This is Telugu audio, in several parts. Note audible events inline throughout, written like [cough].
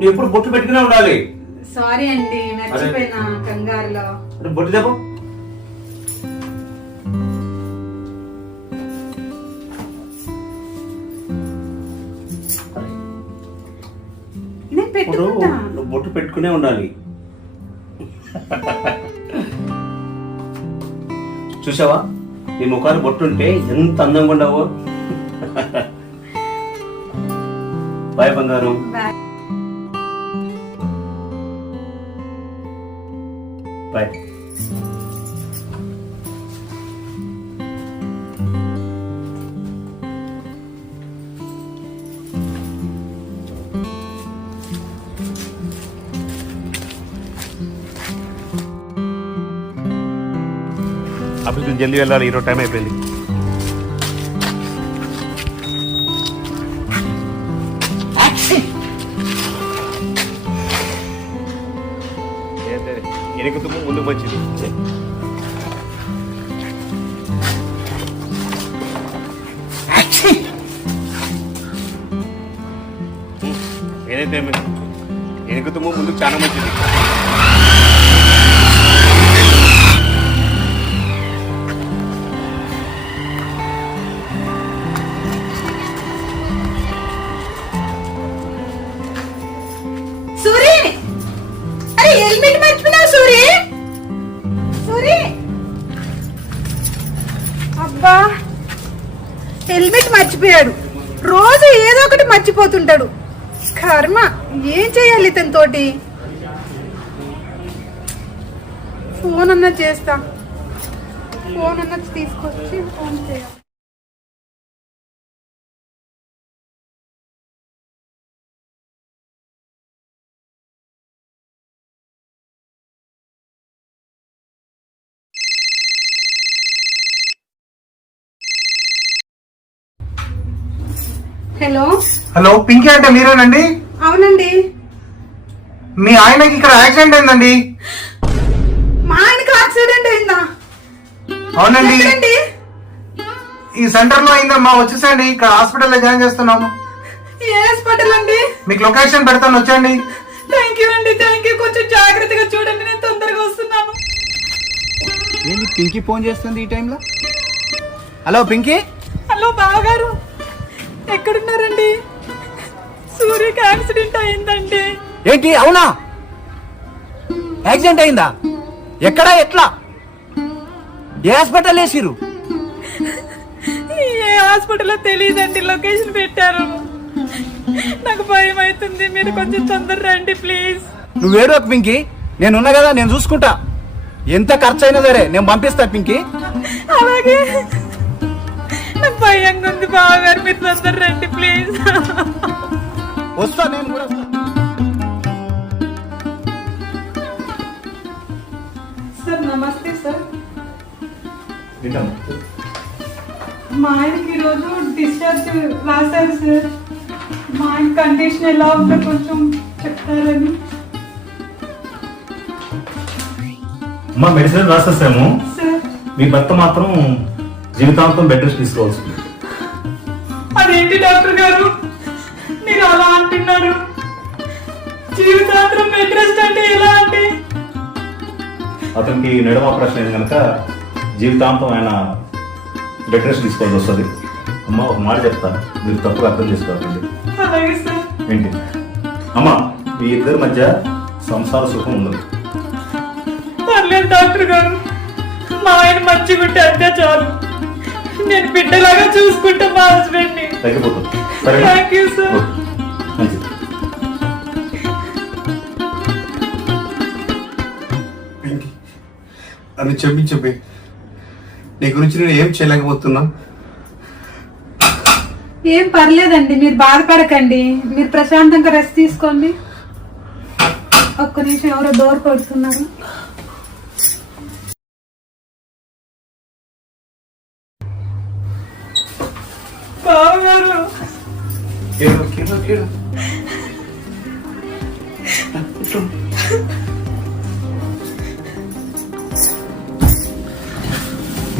నువ్వు ఎప్పుడు బొట్టు పెట్టుకునే ఉండాలి. సారీ అండి మర్చిపోయినా కంగారులో. బొట్టు చెప్పు. ఇప్పుడు నువ్వు బొట్టు పెట్టుకునే ఉండాలి. చూసావా? నీ ముఖాన్ని బొట్టు ఉంటే ఎంత అందంగా ఉండవో. [laughs] బాయ్ బంగారం. బాయ్. బాయ్ ఆఫీస్కి జల్దీ వెళ్ళాలి ఈరోజు టైం అయిపోయింది. ఏదైతే ఎనుకుతూ ముందుకు చాలా మంచిది. సూరి! అరే హెల్మెట్ మర్చిపోయినావు సూరి! సూరి! అబ్బా! హెల్మెట్ మర్చిపోయాడు. రోజు ఏదో ఒకటి మర్చిపోతుంటాడు. కర్మ ఏం చేయాలి ఇతనితోటి ఫోన్ అన్నా చేస్తా. ఫోన్ అన్నా తీసుకొచ్చి ఫోన్ చేయాలి. హలో? హలో పింకీ అంటే మీరేనండి? అవునండి. మీ ఆయనకి ఇక్కడ యాక్సిడెంట్ అయిందండి. మా ఆయనకి యాక్సిడెంట్ అయిందా? అవునండి? ఈ సెంటర్లో అయిందమ్మా వచ్చేసండి ఇక్కడ హాస్పిటల్లో జాయిన్ చేస్తున్నాము. ఏ హాస్పిటల్ అండి? మీకు లొకేషన్ పెడతాను వచ్చండి థ్యాంక్ యూ అండి థ్యాంక్ యూ కొంచెం జాగ్రత్తగా చూడండి నేను తొందరగా వస్తున్నాను. ఏంది పింకీ ఫోన్ చేస్తుంది ఈ టైంలో? హలో పింకీ? హలో బావగారు. ఎక్కడున్నారండి? సూర్యకి యాక్సిడెంట్ అయిందండి. ఏంటి అవునా? యాక్సిడెంట్ అయిందా? ఎక్కడా ఎట్లా? ఏ హాస్పిటల్ వేసిరు ఏ హాస్పిటల్లో తెలియదండి లొకేషన్ పెట్టారు. నాకు భయం అవుతుంది మీరు కొంచెం తొందర రండి ప్లీజ్. నువ్వేడో పింకీ? నేనున్నా కదా నేను చూసుకుంటా. ఎంత ఖర్చు అయినా సరే నేను పంపిస్తా పింకీ. అలాగే. నాకు భయంగా ఉంది బావగారు మీరు తొందర రండి ప్లీజ్. వస్తా నేను కూడా వస్తా. సార్ నమస్తే సార్. మా ఆయనకి ఈరోజు డిశ్చార్జ్ రాశారు సార్. మా ఆయన కండిషన్ ఎలా ఉందో కొంచెం చెప్తారని. మా మెడిసిన్ రాసేసాము సార్. మీ భర్త మాత్రం జీవితాంతం బెడ్ రెస్ట్ తీసుకోవాల్సింది. అదేంటి డాక్టర్ గారు? మీరు అలా అంటున్నారు? జీవితాంతరం బెడ్ రెస్ట్ అంటే ఎలా అండి? అతనికి నడుమ ఆపరేషన్ అయింది కనుక జీవితాంతం ఆయన బెడ్ రెస్ట్ తీసుకోవాల్సి వస్తుంది. అమ్మ ఒక మాట చెప్తాను మీరు తప్పుగా అర్థం చేసుకోవాలండి. అలాగే సార్. ఏంటి? అమ్మ మీ ఇద్దరి మధ్య సంసార సుఖం ఉండదు పర్లేదు డాక్టర్ గారు. మా ఆయన మంచిగా ఉంటే అంతే చాలు. నేను బిడ్డలాగా చూసుకుంటా మా హస్బెండ్ని తగ్గిపోతుంది. సరే థ్యాంక్ యూ సార్ పింకీ నన్ను క్షమించబే నీ గురించి నేను ఏం చేయలేకపోతున్నా? ఏం పర్లేదండి మీరు బాధపడకండి. మీరు ప్రశాంతంగా రెస్ట్ తీసుకోండి. ఒక్క నిమిషం ఎవరో డోర్ కొడుతున్నారు.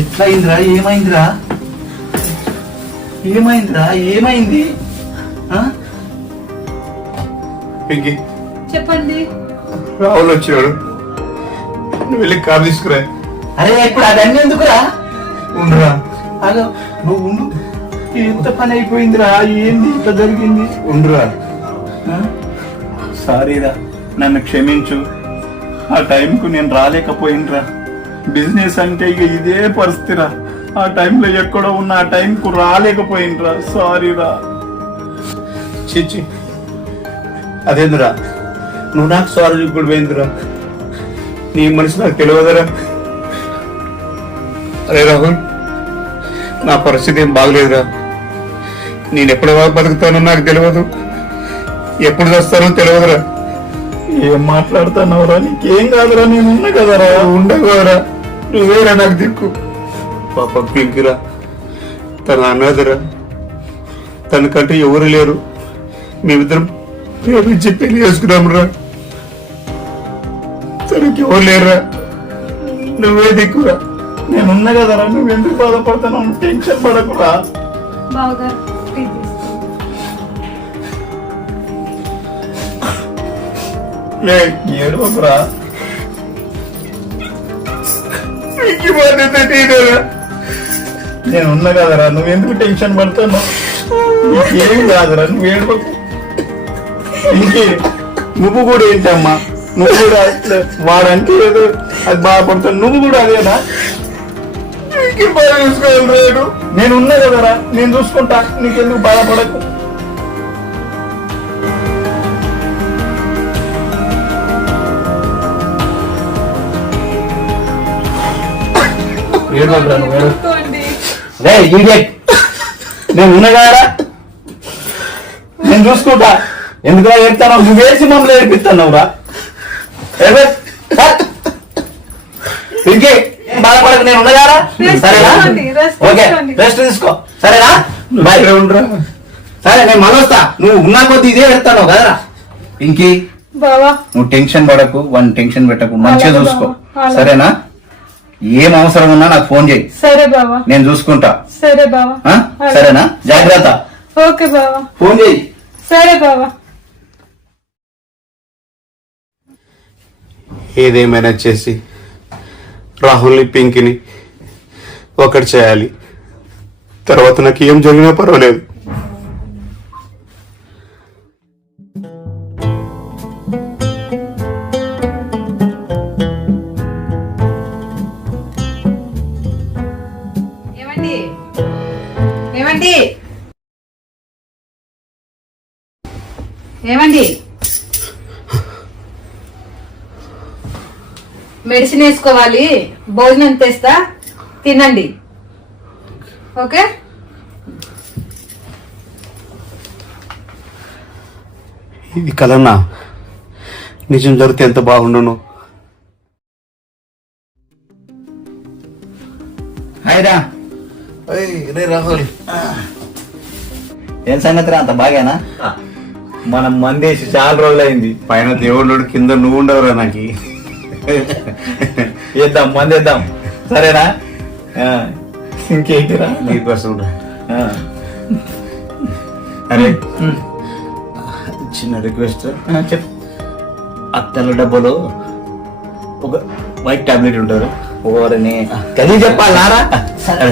ఎట్లా అయిందిరా ఏమైందిరా? ఏమైందిరా? ఏమైంది? చెప్పండి. రాహుల్ వచ్చేవాడు నువ్వు వెళ్ళి కార్ తీసుకురా. అరే ఇప్పుడు అదన్నీ ఎందుకురా ఉండరా. అదో నువ్వు ఉండు. ఎంత పని అయిపోయిందిరా? ఏంది ఇట్లా జరిగింది? ఉండరా. ఆ? సారీరా నన్ను క్షమించు. ఆ టైంకు నేను రాలేకపోయినరా. బిజినెస్ అంటే ఇక ఇదే పరిస్థితిరా. ఆ టైంలో ఎక్కడో ఉన్న ఆ టైంకు రాలేకపోయినరా. సారీరా. చిచ్చి అదేందిరా? నువ్వు నాకు సారీ ఇప్పుడు పోయిందిరా. నీ మనసు నాకు తెలియదురా. అరే రాహుల్ నా పరిస్థితి ఏం బాగలేదురా. నేను ఎప్పుడు బతుకుతానో నాకు తెలియదు. ఎప్పుడు వస్తానో తెలియదురా. ఏం మాట్లాడుతున్నావురా? నీకేం కాదురా నేను ఉన్నా కదరా? ఉండగలరా నువ్వేరా నాకు దిక్కు. పాప పింకిరా తన అన్నదిరా తనకంటే ఎవరు లేరు. మేమిద్దరం ప్రేమించి పెళ్ళి చేసుకున్నామురా. తనకి ఎవరు లేరురా. నువ్వే దిక్కురా. నేను ఉన్నా కదరా నువ్వు ఎందుకు బాధపడుతున్నావు టెన్షన్ పడకురా బావగారు ఏడవకురా? పింకి బాధ్యత నీదేరా. నేను ఉన్నా కదరా నువ్వు ఎందుకు టెన్షన్ పడుతున్నావు? ఏం కాదురా నువ్వు ఏడవకు. ఇంకే నువ్వు కూడా ఏంటమ్మా? నువ్వు కూడా వాడంటే ఏదో అది బాధపడుతుంది నువ్వు కూడా అదేనా? నేను ఉన్నా కదరా నేను చూసుకుంటా నీకెందుకు బాధపడకు. నేను ఉన్నా కదరా నేను చూసుకుంటా. ఎందుకు ఏడుతాను నువ్వు వేసి మమ్మల్ని ఏడిపిస్తున్నావు రా. ఇంకే బాధపడక. నేను ఉన్నదారా Rest సరేనా? ఓకే. రెస్ట్ తీసుకో. సరేనా? బాయ్ ఉండరా. సరే నేను మళ్ళీ వస్తా నువ్వు ఉన్నా కొద్ది ఇదే పెడతాను కదరా. ఇంకి బావా. నువ్వు టెన్షన్ పడకు. వన్ టెన్షన్ పెట్టకు. మంచిగా చూసుకో. సరేనా? ఏం అవసరం ఉన్నా నాకు ఫోన్ చేయి. సరే బావా. నేను చూసుకుంటా. సరే బావా. ఆ? సరేనా? జాగ్రత్త. ఓకే బావా. ఫోన్ చేయి. సరే బావా. ఏదేమైనా చేసి రాహుల్ని పింకిని ఒకటి చేయాలి. తర్వాత నాకు ఏం జరిగినా పర్వాలేదు. ఏమండి? మెడిసిన్ వేసుకోవాలి. భోజనం తెస్తా. తినండి. ఓకే? ఇది కలన్నా నిజం జరిగితే ఎంత బాగుండును? హాయ్రా రే రాహుల్. ఏం సంగతి అంత బాగేనా? మనం మందేసి చాలా రోజులు అయింది పైన దేవుడు కింద నువ్వు ఉండవురా నాకు. వేద్దాం మంది వేద్దాం సరేనా ఇంకేంటిరా? నీకోసం అరే చిన్న రిక్వెస్ట్. ఆ తెల్ల డబ్బాలో ఒక వైట్ టాబ్లెట్ ఉంటారు. ఓరని గది చెప్పాలారా సరే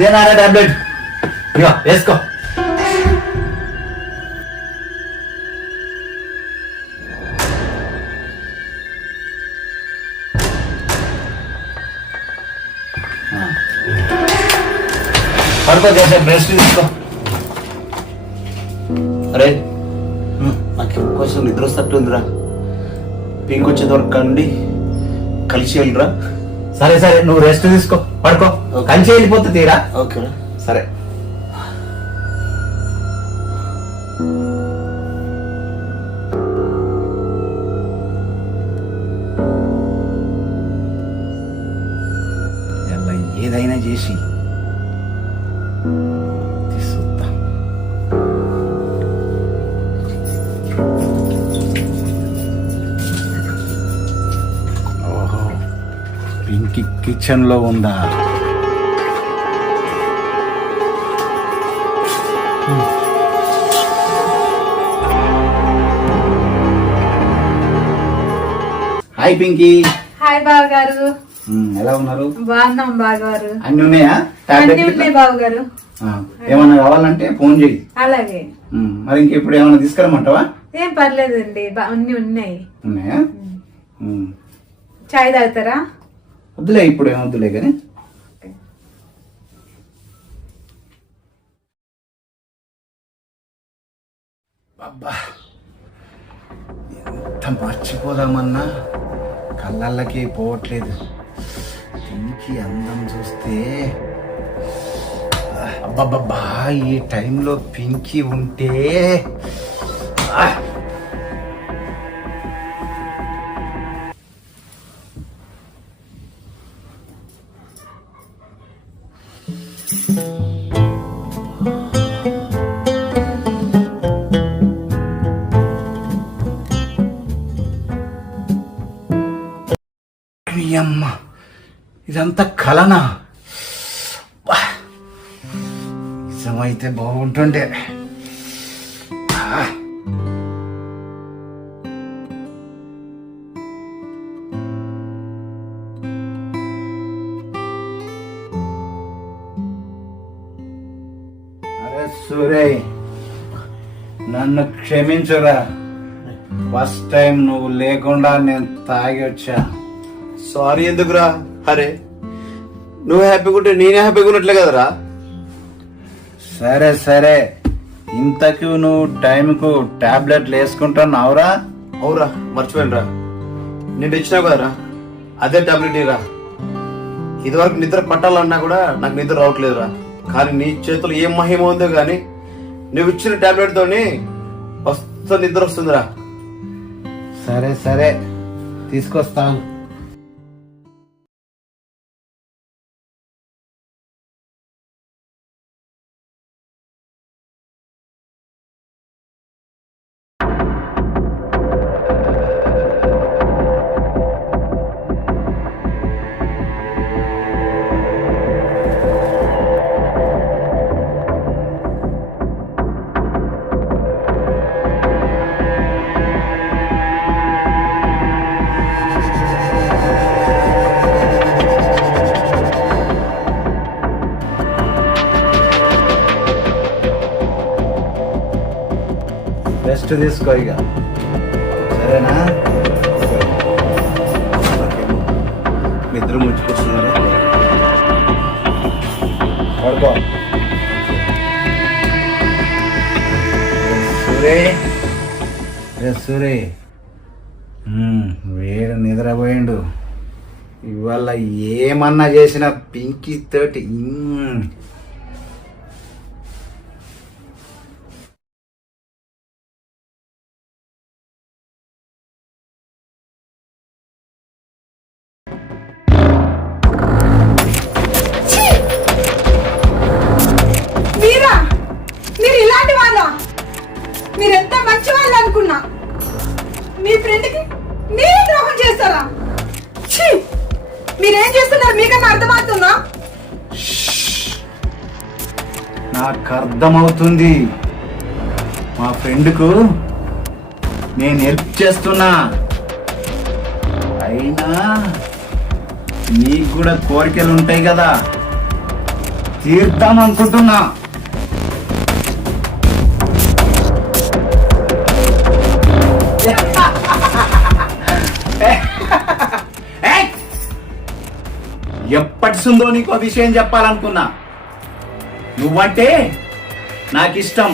తీసుకుంటా అది టాబ్లెట్ ఇగో వేసుకో. పడుకో చేసే బ్రెస్ట్ తీసుకో. అరే నాకు కొంచెం నిద్ర వస్తట్టుందిరా. పింక్ దొరకండి వరకు కండి కలిసి వెళ్ళరా. సరే సరే నువ్వు రెస్ట్ తీసుకో. పడుకో. కంచి వెళ్ళిపోతే తీరా? ఓకేనా సరే. పింకి కిచెన్లో ఉందా? హాయ్ పింకీ. హాయ్ బావ గారు ఎలా ఉన్నారు? బాగున్నాం బావ గారు అన్ని ఉన్నాయా? అన్ని ఉన్నాయి బావ గారు ఏమన్నా కావాలంటే ఫోన్ చేయి అలాగే. మరి ఇంకెప్పుడు ఏమన్నా తీసుకురమ్మంటావా? ఏం పర్లేదండి అన్ని ఉన్నాయి. ఉన్నాయా. చాయ్ తాగుతారా? వద్దులే ఇప్పుడు ఏమొద్దులే కానీ. అబ్బా ఎంత మర్చిపోదామన్నా కళ్ళల్లకి పోవట్లేదు. దీనికి అందం చూస్తే అబ్బబ్బబ్బా ఈ టైంలో పింకి ఉంటే ఆ! అమ్మ ఇదంతా కలనా? నిజమైతే బాగుంటుండే. అరే సూరే నన్ను క్షమించురా. ఫస్ట్ టైం నువ్వు లేకుండా నేను తాగి వచ్చా. సారీ ఎందుకురా? అరే నువ్వు హ్యాపీగా ఉంటే నేనే హ్యాపీగా ఉన్నట్లే కదరా? సరే సరే. ఇంతకు నువ్వు టైంకు టాబ్లెట్లు వేసుకుంటున్నావురా? అవురా మర్చిపోయినరా. నేను ఇచ్చినావు కదరా. అదే టాబ్లెట్ ఇరా ఇదివరకు నిద్ర పట్టాలన్నా కూడా నాకు నిద్ర రావట్లేదురా. కానీ నీ చేతులు ఏం మహిమ ఉందో కానీ నువ్వు ఇచ్చిన టాబ్లెట్ తోని వస్తా నిద్ర వస్తుందిరా. సరే సరే. తీసుకొస్తాను. రెస్ట్ తీసుకో ఇక. సరేనా? నిద్ర ముంచుకొస్తున్నారా పడుకో. సూరే. రే సూరే? మ్మ్, నిద్రపోయిండు. ఇవాళ ఏమన్నా చేసిన పింకీ తోటి అర్థమవుతుంది. మా ఫ్రెండ్కు నేను హెల్ప్ చేస్తున్నా. అయినా నీకు కూడా కోరికలు ఉంటాయి కదా. తీర్థం అనుకుంటున్నా. ఎప్పటి సుందో నీకు విషయం చెప్పాలనుకున్నా. నువ్వంటే నాకు ఇష్టం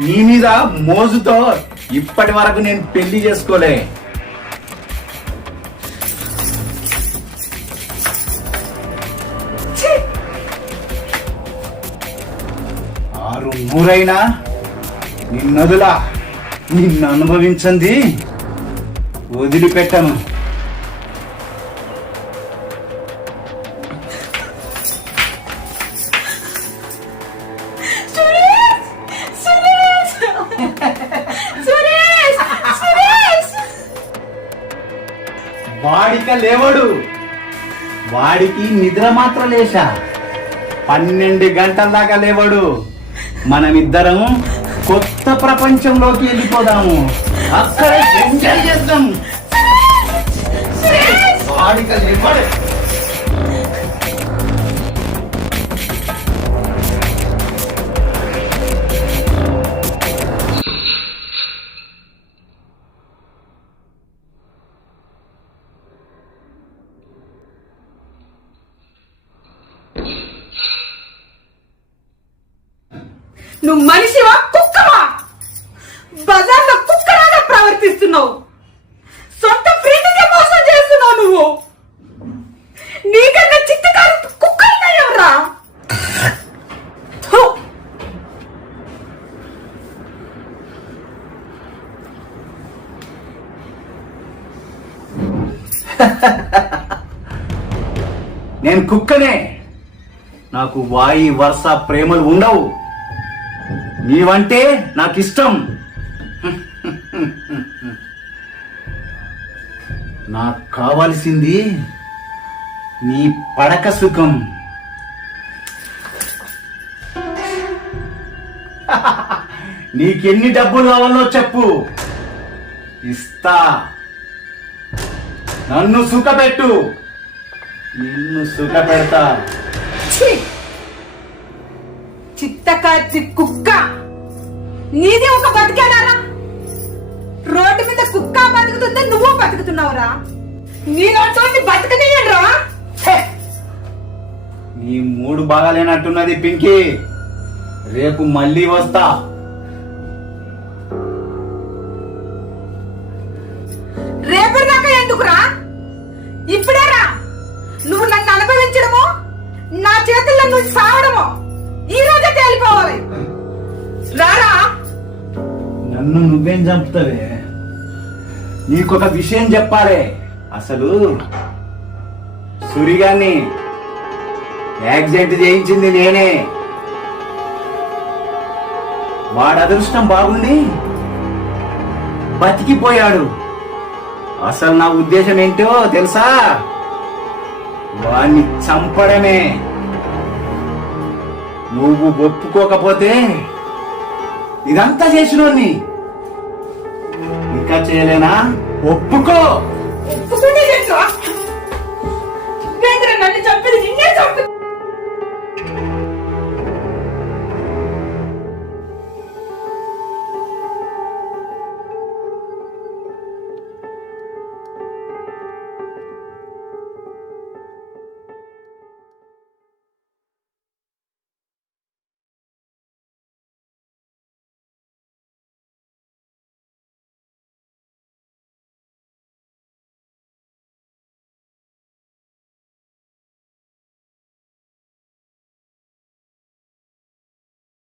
నీ మీద మోజుతో ఇప్పటి వరకు నేను పెళ్ళి చేసుకోలే. ఆరు నూరైనా నిన్నదులా. నిన్ను అనుభవించింది వదిలిపెట్టను. వాడికి నిద్ర మాత్రం లేచా పన్నెండు గంటల దాకా లేవాడు. మనమిద్దరం కొత్త ప్రపంచంలోకి వెళ్ళిపోదాము. అక్కడ ఎంజాయ్ చేద్దాం. వాడికి నువ్వు మనిషివా? కుక్కవా? బజార్లో కుక్కలాగా ప్రవర్తిస్తున్నావు. సొంత ఫ్రెండ్కే మోసం చేస్తున్నావు నువ్వు. నీకన్నా చిత్తకారు కుక్కలుగా ఎవరా నేను కుక్కనే. నాకు వాయి వరుస ప్రేమలు ఉండవు. నీవంటే నాకు ఇష్టం నాకు కావాల్సింది నీ పడక సుఖం. నీకెన్ని డబ్బులు కావాలో చెప్పు. ఇస్తా. నన్ను సుఖపెట్టు. నిన్ను సుఖ పెడతా కుక్క నీది ఒక బతికేనారా రోడ్డు మీద కుక్క బతుకుతుంది నువ్వు బతుకుతున్నావురా. నీలోతో బతకనీయండిరా. ఛే! నీ మూడు బాగాలేనట్టున్నది పింకీ. రేపు మళ్ళీ వస్తా. చంపుతావే నీకొక విషయం చెప్పాలి. అసలు సురిగాన్ని యాక్సిడెంట్ చేయించింది నేనే. వాడు అదృష్టం బాగుండి బతికిపోయాడు. అసలు నా ఉద్దేశం ఏంటో తెలుసా? వాణ్ణి చంపడమే. నువ్వు ఒప్పుకోకపోతే ఇదంతా చేసినోన్ని ఇంకా చేయలేనా? ఒప్పుకో! ఒప్పుకుంటే నన్ను చంపేది నిన్నే చంపేది